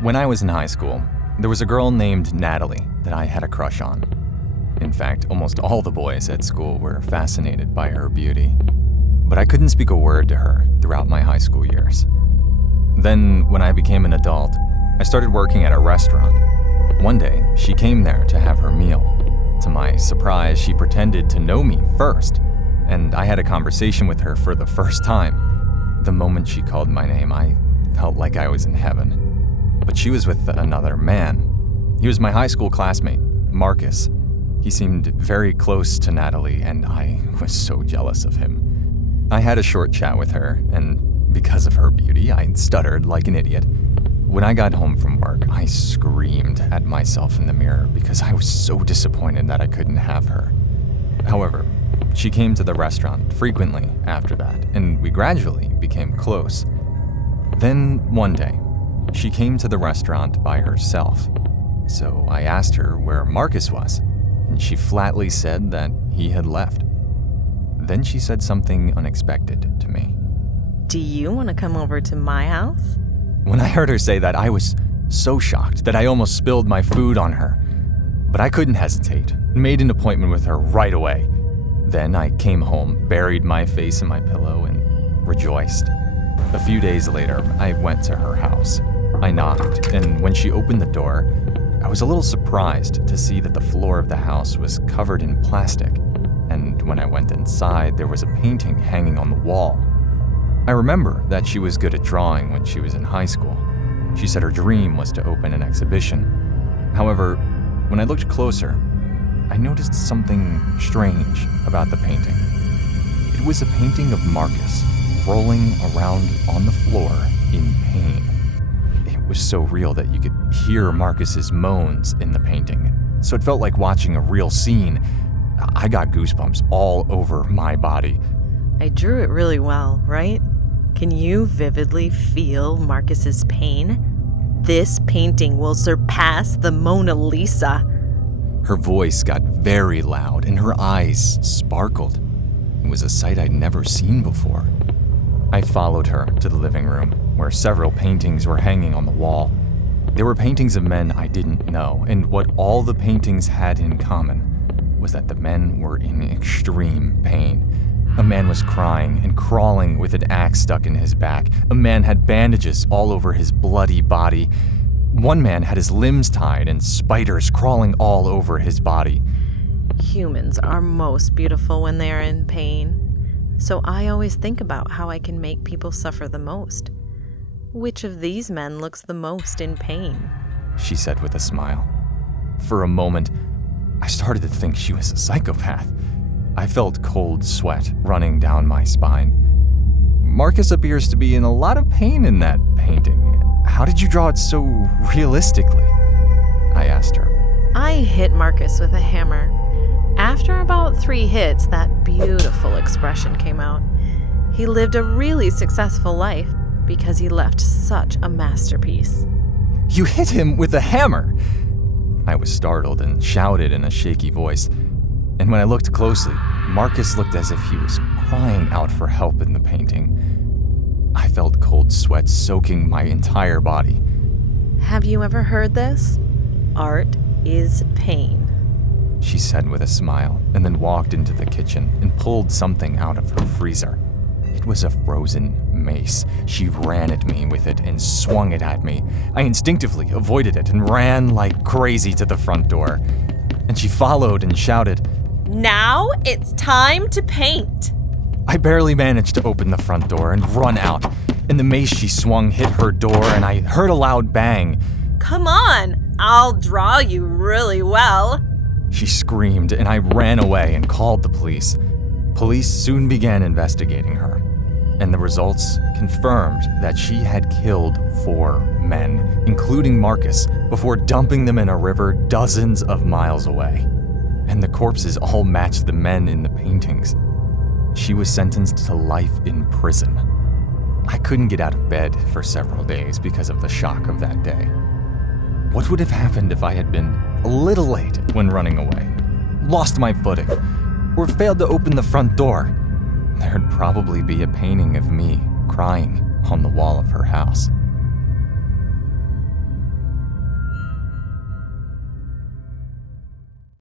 When I was in high school, there was a girl named Natalie that I had a crush on. In fact, almost all the boys at school were fascinated by her beauty. But I couldn't speak a word to her throughout my high school years. Then, when I became an adult, I started working at a restaurant. One day, she came there to have her meal. To my surprise, she pretended to know me first, and I had a conversation with her for the first time. The moment she called my name, I felt like I was in heaven. But she was with another man. He was my high school classmate, Marcus. He seemed very close to Natalie, and I was so jealous of him. I had a short chat with her, and because of her beauty, I stuttered like an idiot. When I got home from work, I screamed at myself in the mirror because I was so disappointed that I couldn't have her. However, she came to the restaurant frequently after that, and we gradually became close. Then, one day, she came to the restaurant by herself. So I asked her where Marcus was, and she flatly said that he had left. Then she said something unexpected to me. Do you want to come over to my house? When I heard her say that, I was so shocked that I almost spilled my food on her. But I couldn't hesitate and made an appointment with her right away. Then I came home, buried my face in my pillow, and rejoiced. A few days later, I went to her house. I knocked, and when she opened the door, I was a little surprised to see that the floor of the house was covered in plastic, and when I went inside, there was a painting hanging on the wall. I remember that she was good at drawing when she was in high school. She said her dream was to open an exhibition. However, when I looked closer, I noticed something strange about the painting. It was a painting of Marcus rolling around on the floor in pain. It was so real that you could hear Marcus's moans in the painting, so it felt like watching a real scene. I got goosebumps all over my body. I drew it really well, right? Can you vividly feel Marcus's pain? This painting will surpass the Mona Lisa. Her voice got very loud and her eyes sparkled. It was a sight I'd never seen before. I followed her to the living room, where several paintings were hanging on the wall. They were paintings of men I didn't know, and what all the paintings had in common was that the men were in extreme pain. A man was crying and crawling with an axe stuck in his back. A man had bandages all over his bloody body. One man had his limbs tied and spiders crawling all over his body. Humans are most beautiful when they are in pain. So I always think about how I can make people suffer the most. Which of these men looks the most in pain? She said with a smile. For a moment, I started to think she was a psychopath. I felt cold sweat running down my spine. Marcus appears to be in a lot of pain in that painting. How did you draw it so realistically? I asked her. I hit Marcus with a hammer. After about 3 hits, that beautiful expression came out. He lived a really successful life because he left such a masterpiece. You hit him with a hammer! I was startled and shouted in a shaky voice. And when I looked closely, Marcus looked as if he was crying out for help in the painting. I felt cold sweat soaking my entire body. Have you ever heard this? Art is pain, she said with a smile, and then walked into the kitchen and pulled something out of her freezer. It was a frozen mace. She ran at me with it and swung it at me. I instinctively avoided it and ran like crazy to the front door. And she followed and shouted, "Now it's time to paint." I barely managed to open the front door and run out, and the mace she swung hit her door and I heard a loud bang. "Come on, I'll draw you really well," she screamed, and I ran away and called the police. Police soon began investigating her, and the results confirmed that she had killed 4 men, including Marcus, before dumping them in a river dozens of miles away. And the corpses all matched the men in the paintings. She was sentenced to life in prison. I couldn't get out of bed for several days because of the shock of that day. What would have happened if I had been a little late when running away, lost my footing, or failed to open the front door? There'd probably be a painting of me crying on the wall of her house.